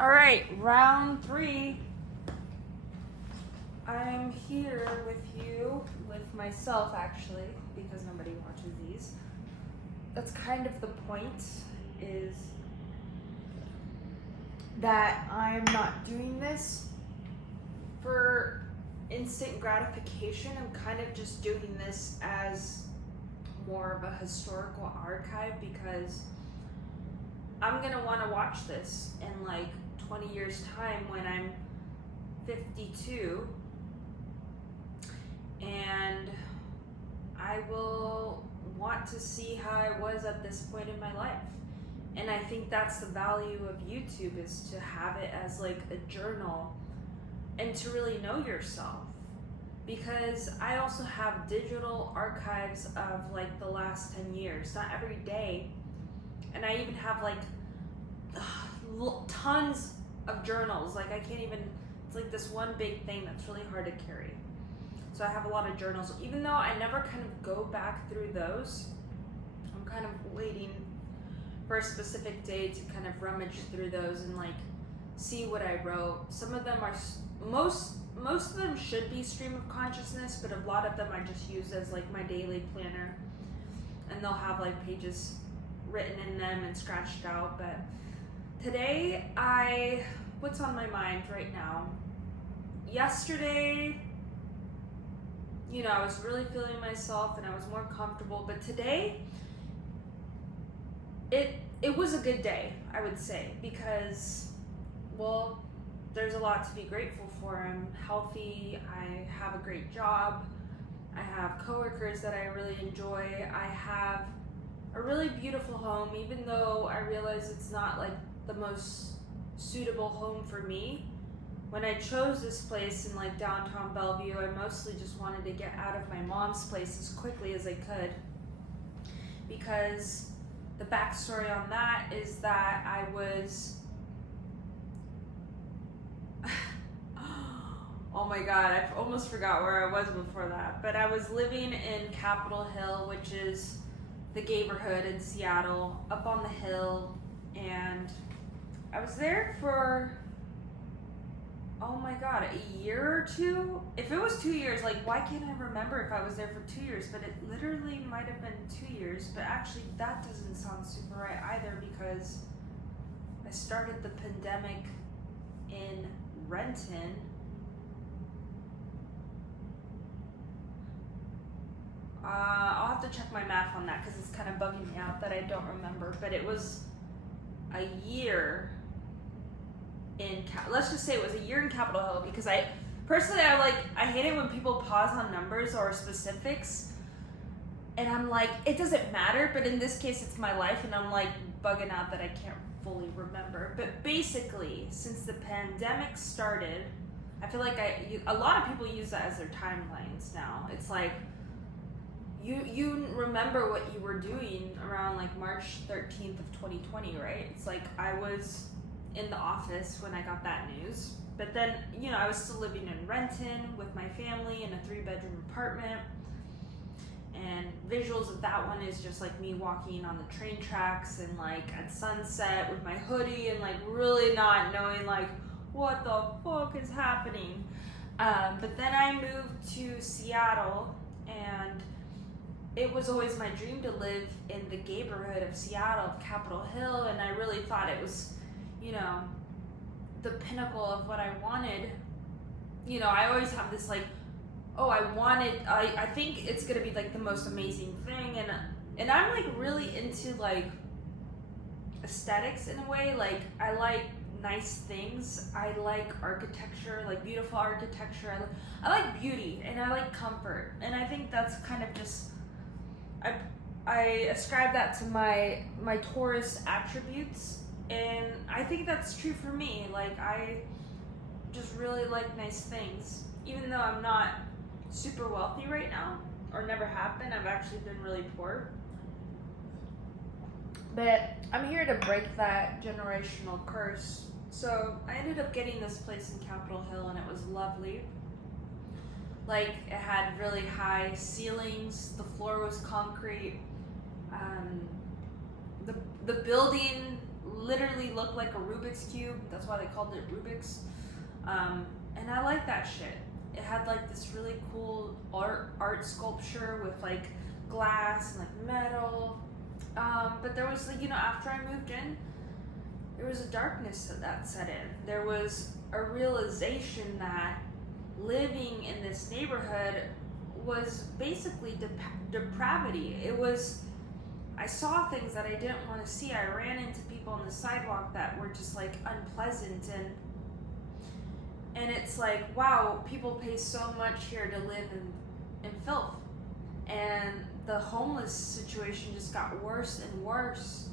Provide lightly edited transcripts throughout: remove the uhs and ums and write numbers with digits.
All right, round 3. I'm here with you, with myself actually, because nobody watches these. That's kind of the point, is that I'm not doing this for instant gratification. I'm kind of just doing this as more of a historical archive, because I'm gonna want to watch this in like 20 years time when I'm 52, and I will want to see how I was at this point in my life. And I think that's the value of YouTube, is to have it as like a journal and to really know yourself. Because I also have digital archives of like the last 10 years, not every day. And I even have like tons of journals. Like I can't even, it's like this one big thing that's really hard to carry. So I have a lot of journals. Even though I never kind of go back through those, I'm kind of waiting for a specific day to kind of rummage through those and like see what I wrote. Some of them are, most of them should be stream of consciousness, but a lot of them I just use as like my daily planner, and they'll have like pages written in them and scratched out. But today, what's on my mind right now? Yesterday, I was really feeling myself and I was more comfortable, but today, it was a good day, I would say, because, well, there's a lot to be grateful for. I'm healthy, I have a great job, I have coworkers that I really enjoy, I have a really beautiful home, even though I realize it's not like the most suitable home for me. When I chose this place in like downtown Bellevue, I mostly just wanted to get out of my mom's place as quickly as I could, because the backstory on that is that I was oh my god, I almost forgot where I was before that, but I was living in Capitol Hill, which is the neighborhood in Seattle, up on the hill, and I was there for, oh my god, a year or two? If it was 2 years, like, why can't I remember if I was there for 2 years? But it literally might have been 2 years, but actually that doesn't sound super right either, because I started the pandemic in Renton. I'll have to check my math on that, because it's kind of bugging me out that I don't remember, but it was a year let's just say it was a year in Capitol Hill, because I hate it when people pause on numbers or specifics, and I'm like, it doesn't matter, but in this case it's my life, and I'm like bugging out that I can't fully remember. But basically, since the pandemic started, I feel like a lot of people use that as their timelines now. It's like, you remember what you were doing around like March 13th of 2020, right? It's like I was in the office when I got that news, but then, I was still living in Renton with my family in a 3-bedroom apartment, and visuals of that one is just like me walking on the train tracks and like at sunset with my hoodie and like really not knowing like what the fuck is happening. But then I moved to Seattle, and it was always my dream to live in the neighborhood of Seattle, of Capitol Hill, and I really thought it was, the pinnacle of what I wanted. I always have this like, I think it's gonna be like the most amazing thing, and I'm like really into like aesthetics in a way. Like I like nice things, I like architecture, like beautiful architecture, I like beauty, and I like comfort, and I think that's kind of just, I ascribe that to my Taurus attributes, and I think that's true for me. Like I just really like nice things, even though I'm not super wealthy right now, or never have been. I've actually been really poor, but I'm here to break that generational curse. So I ended up getting this place in Capitol Hill, and it was lovely. Like, it had really high ceilings, the floor was concrete, the building literally looked like a Rubik's Cube. That's why they called it Rubik's. And I like that shit. It had like this really cool art sculpture with like glass and like metal. But there was, like, after I moved in, there was a darkness that set in. There was a realization that living in this neighborhood was basically depravity. I saw things that I didn't want to see. I ran into people on the sidewalk that were just like unpleasant, and it's like, wow, people pay so much here to live in filth. And the homeless situation just got worse and worse.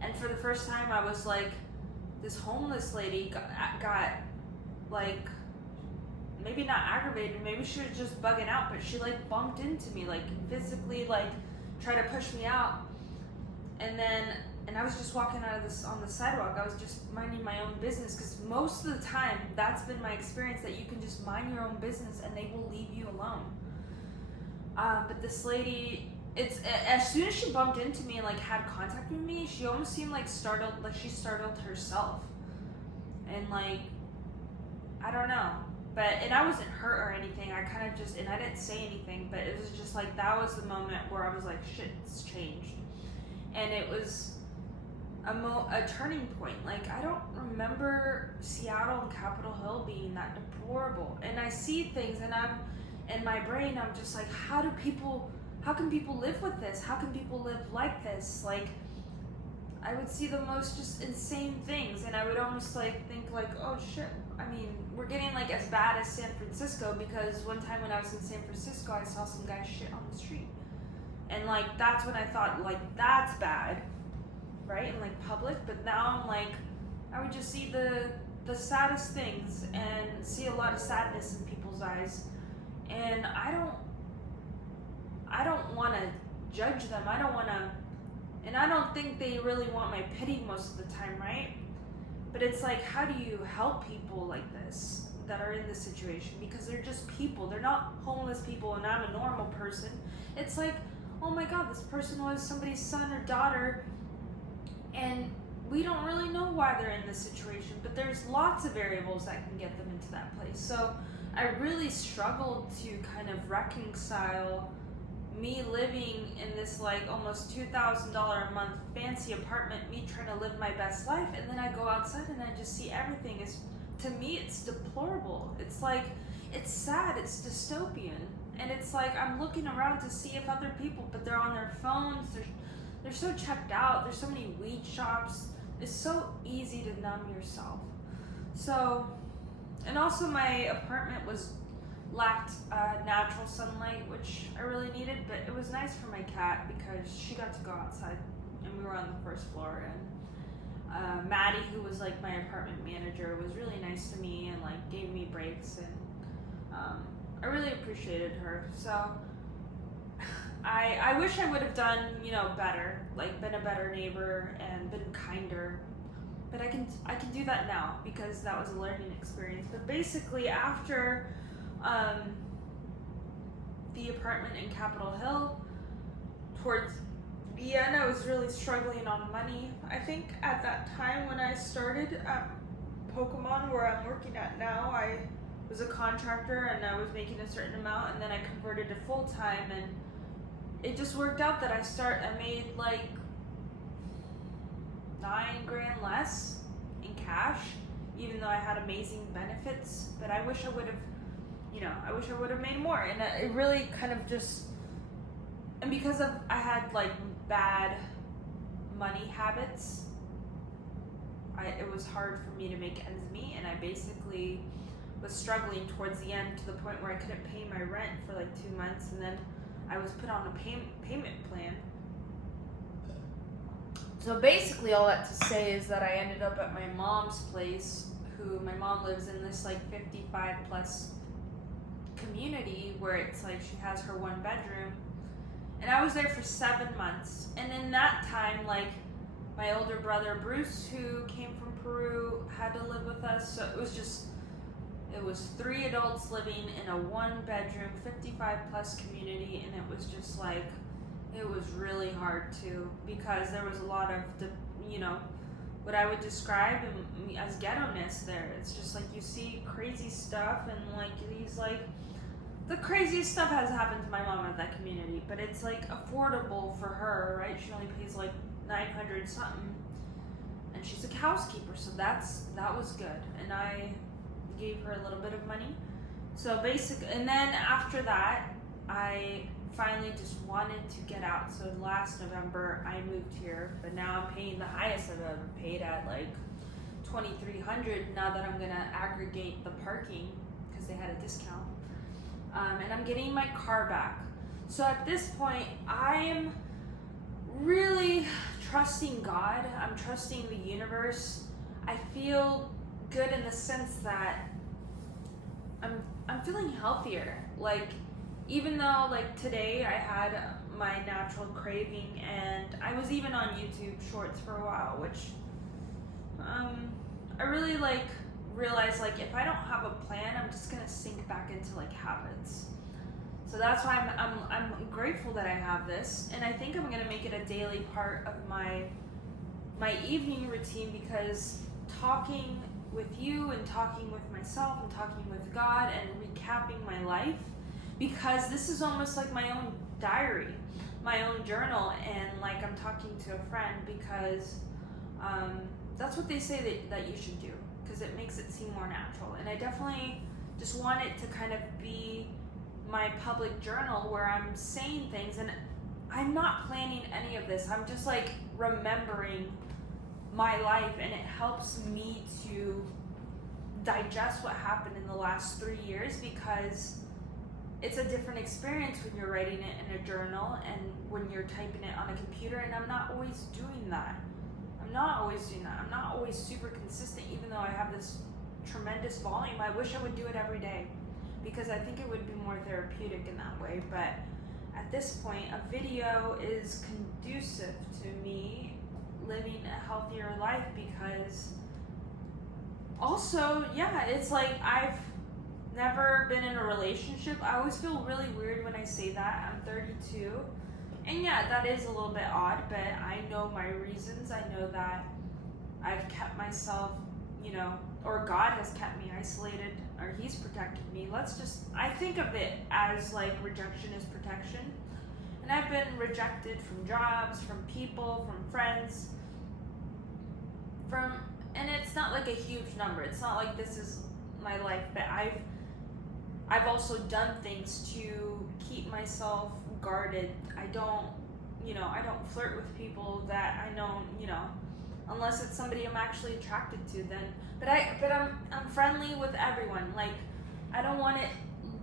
And for the first time, I was like, this homeless lady got like, maybe not aggravated, maybe she was just bugging out, but she like bumped into me, like physically, like tried to push me out. And I was just walking out of this on the sidewalk. I was just minding my own business, because most of the time that's been my experience, that you can just mind your own business and they will leave you alone. But this lady, it's as soon as she bumped into me and like had contact with me, she almost seemed like startled, like she startled herself. And like, I don't know. And I wasn't hurt or anything. I kind of just, and I didn't say anything, but it was just like, that was the moment where I was like, shit, it's changed. And it was a turning point. Like, I don't remember Seattle and Capitol Hill being that deplorable. And I see things, and in my brain, I'm just like, how can people live with this? How can people live like this? Like, I would see the most just insane things, and I would almost like think like, oh shit, I mean, we're getting like as bad as San Francisco, because one time when I was in San Francisco, I saw some guy shit on the street. And like, that's when I thought, like, that's bad, right? And like public. But now I'm like, I would just see the saddest things and see a lot of sadness in people's eyes. And I don't want to judge them. And I don't think they really want my pity most of the time, right? But it's like, how do you help people like this that are in this situation? Because they're just people. They're not homeless people, and I'm a normal person. It's like, oh my God, this person was somebody's son or daughter, and we don't really know why they're in this situation, but there's lots of variables that can get them into that place. So I really struggled to kind of reconcile me living in this like almost $2,000 a month fancy apartment, me trying to live my best life, and then I go outside and I just see everything is, to me, it's deplorable. It's like, it's sad, it's dystopian. And it's like, I'm looking around to see if other people, but they're on their phones, they're so checked out, there's so many weed shops, it's so easy to numb yourself. So, and also my apartment lacked natural sunlight, which I really needed, but it was nice for my cat because she got to go outside, and we were on the first floor, and Maddie, who was like my apartment manager, was really nice to me and like gave me breaks, and I really appreciated her. So I wish I would have done, better, like been a better neighbor and been kinder. But I can do that now because that was a learning experience. But basically, after the apartment in Capitol Hill, towards the end, I was really struggling on money. I think at that time when I started at Pokemon, where I'm working at now, I was a contractor and I was making a certain amount, and then I converted to full-time, and it just worked out that I made like $9,000 less in cash, even though I had amazing benefits. But I wish I would have made more. And it really kind of just, and because I had like bad money habits, it was hard for me to make ends meet, and I basically was struggling towards the end to the point where I couldn't pay my rent for like 2 months, and then I was put on a payment plan. So basically all that to say is that I ended up at my mom's place, my mom lives in this like 55 plus community where it's like she has her 1 bedroom, and I was there for 7 months. And in that time, like, my older brother Bruce, who came from Peru, had to live with us. So it was 3 adults living in a 1 bedroom 55 plus community, and it was just like, it was really hard too, because there was a lot of what I would describe as ghetto-ness there. It's just like you see crazy stuff and like these like the craziest stuff has happened to my mom at that community, but it's like affordable for her, right? She only pays like 900 something, and she's a housekeeper, so that was good. And I gave her a little bit of money. So and then after that, I finally just wanted to get out. So last November I moved here, but now I'm paying the highest I've ever paid at like $2,300 now that I'm gonna aggregate the parking because they had a discount. And I'm getting my car back. So at this point, I am really trusting God. I'm trusting the universe. I feel good in the sense that I'm feeling healthier. Like, even though like today I had my natural craving, and I was even on YouTube Shorts for a while, which I really like realize like if I don't have a plan, I'm just gonna sink back into like habits. So that's why I'm grateful that I have this, and I think I'm gonna make it a daily part of my evening routine, because talking with you and talking with myself and talking with God and recapping my life, because this is almost like my own diary, my own journal, and like I'm talking to a friend, because that's what they say that you should do, because it makes it seem more natural. And I definitely just want it to kind of be my public journal where I'm saying things, and I'm not planning any of this. I'm just like remembering my life, and it helps me to digest what happened in the last 3 years, because it's a different experience when you're writing it in a journal and when you're typing it on a computer, and I'm not always doing that. I'm not always super consistent, even though I have this tremendous volume. I wish I would do it every day, because I think it would be more therapeutic in that way. But at this point, a video is conducive to me living a healthier life, because also, yeah, it's like I've never been in a relationship. I always feel really weird when I say that. I'm 32. And yeah, that is a little bit odd, but I know my reasons. I know that I've kept myself, or God has kept me isolated, or He's protected me. I think of it as like rejection is protection. And I've been rejected from jobs, from people, from friends, and it's not like a huge number. It's not like this is my life, but I've also done things to keep myself guarded. I don't flirt with people that I know, unless it's somebody I'm actually attracted to, then. But I'm friendly with everyone. Like, I don't want it.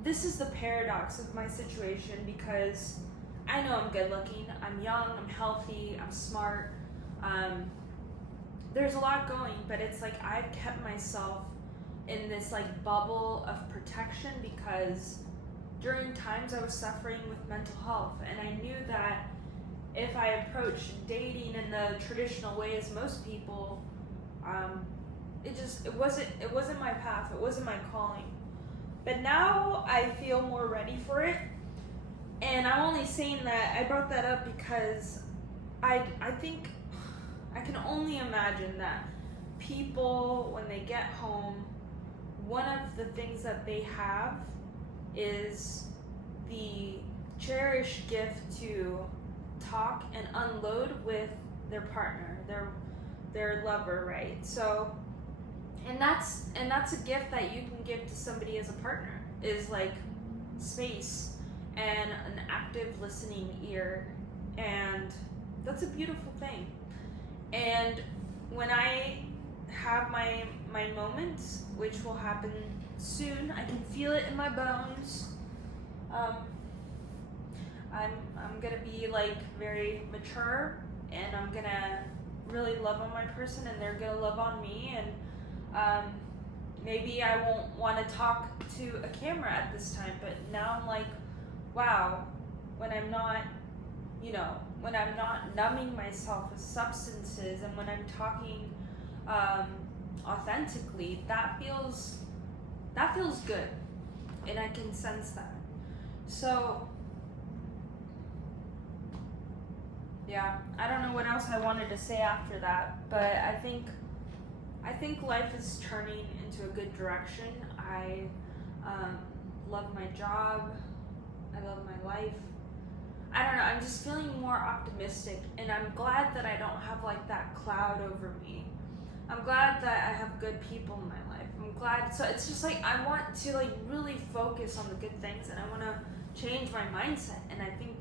This is the paradox of my situation, because I know I'm good looking, I'm young, I'm healthy, I'm smart. There's a lot going, but it's like I've kept myself in this like bubble of protection, because during times I was suffering with mental health, and I knew that if I approached dating in the traditional way as most people, it wasn't my path, it wasn't my calling. But now I feel more ready for it, and I'm only saying that, I brought that up because I think I can only imagine that people, when they get home, one of the things that they have is the cherished gift to talk and unload with their partner, their lover, right? So, and that's a gift that you can give to somebody as a partner, is like space and an active listening ear, and that's a beautiful thing. And when I have my moments, which will happen soon, I can feel it in my bones. I'm gonna be like very mature, and I'm gonna really love on my person, and they're gonna love on me, and maybe I won't want to talk to a camera at this time, but now I'm like, wow, when I'm not numbing myself with substances, and when I'm talking authentically, that feels good, and I can sense that. So Yeah, I don't know what else I wanted to say after that, but I think life is turning into a good direction. I love my job. I love my life. I don't know, I'm just feeling more optimistic, and I'm glad that I don't have like that cloud over me. I'm glad that I have good people in my life. I'm glad, so it's just like I want to like really focus on the good things, and I want to change my mindset, and I think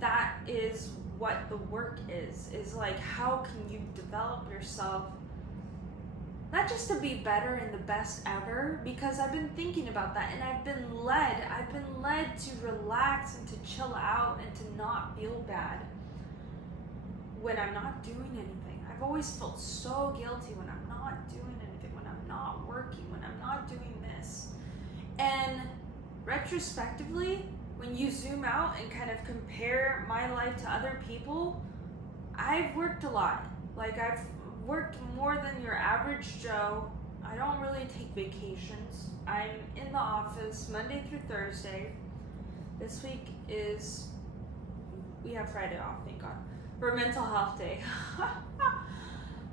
that is what the work is like, how can you develop yourself not just to be better and the best ever, because I've been thinking about that, and I've been led to relax and to chill out and to not feel bad when I'm not doing anything. I've always felt so guilty when I'm not doing anything, when I'm not working, when I'm not doing this. And retrospectively, when you zoom out and kind of compare my life to other people, I've worked a lot. Like, I've worked more than your average Joe. I don't really take vacations. I'm in the office Monday through Thursday. This week we have Friday off, thank God, for mental health day.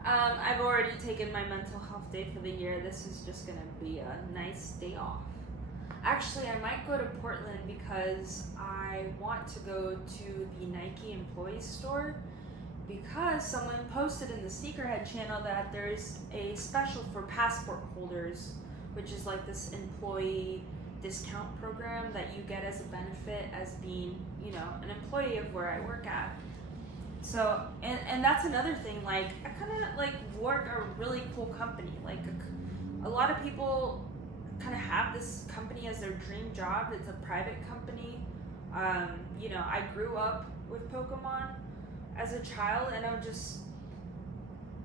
I've already taken my mental health day for the year. This is just gonna be a nice day off. Actually, I might go to Portland because I want to go to the Nike employee store, because someone posted in the Sneakerhead channel that there's a special for passport holders, which is like this employee discount program that you get as a benefit as being, you know, an employee of where I work at. So, and that's another thing, like, I kind of like work a really cool company. Like, a lot of people kind of have this company as their dream job. It's a private company. You know, I grew up with Pokemon as a child, and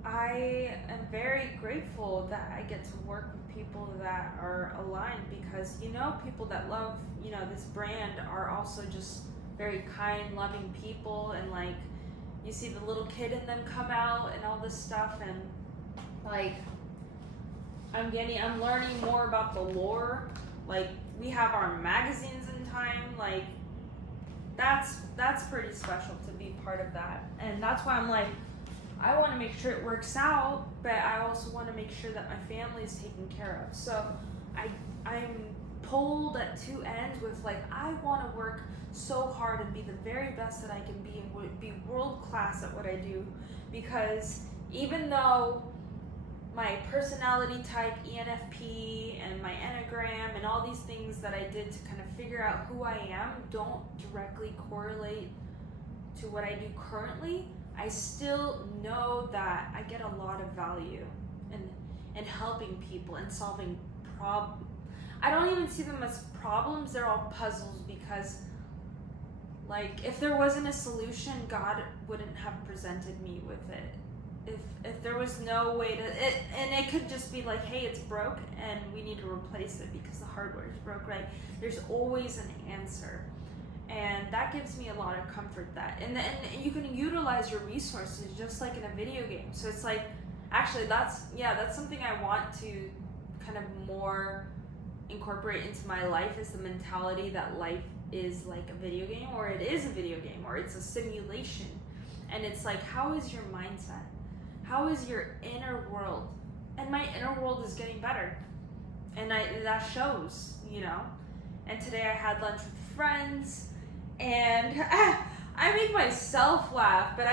I am very grateful that I get to work with people that are aligned, because, you know, people that love, you know, this brand are also just very kind, loving people, and like, you see the little kid in them come out and all this stuff, and like, I'm learning more about the lore. Like, we have our magazines in time. Like, that's pretty special to be part of that. And that's why I'm like, I want to make sure it works out, but I also want to make sure that my family is taken care of. So I'm pulled at two ends with, like, I want to work so hard and be the very best that I can be, and be world class at what I do, because even though my personality type, ENFP, and my Enneagram, and all these things that I did to kind of figure out who I am don't directly correlate to what I do currently, I still know that I get a lot of value in helping people and solving problems. I don't even see them as problems, they're all puzzles, because, like, if there wasn't a solution, God wouldn't have presented me with it. If there was no way to, and it could just be like, hey, it's broke and we need to replace it because the hardware is broke, right? There's always an answer. And that gives me a lot of comfort, that, and you can utilize your resources just like in a video game. So it's like, actually, that's something I want to kind of more incorporate into my life, is the mentality that life is like a video game, or it is a video game, or it's a simulation. And it's like, how is your mindset? How is your inner world? And my inner world is getting better, and that shows, you know. And today I had lunch with friends, and I make myself laugh, but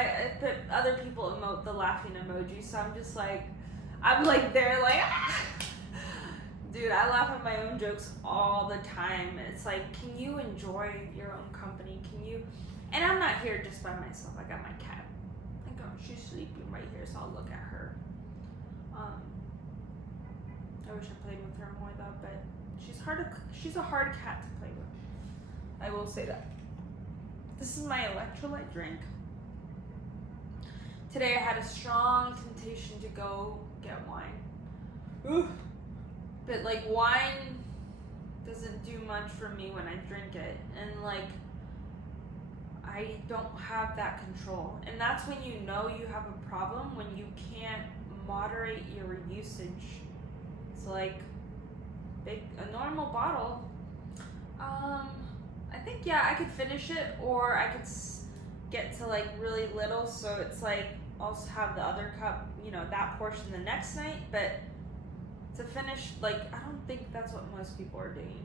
other people emote the laughing emoji. So I'm just like, they're like, dude, I laugh at my own jokes all the time. And it's like, can you enjoy your own company? Can you? And I'm not here just by myself. I got my cat. She's sleeping right here, so I'll look at her. I wish I played with her more though, but she's a hard cat to play with. I will say that. This is my electrolyte drink. Today I had a strong temptation to go get wine. Ooh. But like, wine doesn't do much for me when I drink it, and like, I don't have that control. And that's when you know you have a problem, when you can't moderate your usage. It's like a normal bottle. I think, yeah, I could finish it, or I could get to like really little, so it's like also have the other cup, you know, that portion the next night. But to finish, like, I don't think that's what most people are doing.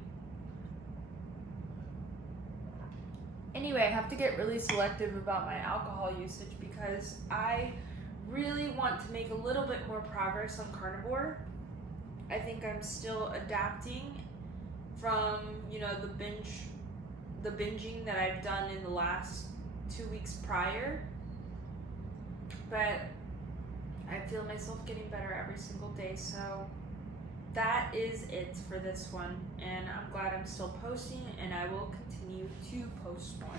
Anyway, I have to get really selective about my alcohol usage because I really want to make a little bit more progress on carnivore. I think I'm still adapting from, you know, the binging that I've done in the last 2 weeks prior. But I feel myself getting better every single day, so that is it for this one. And I'm glad I'm still posting, and I will continue to post more.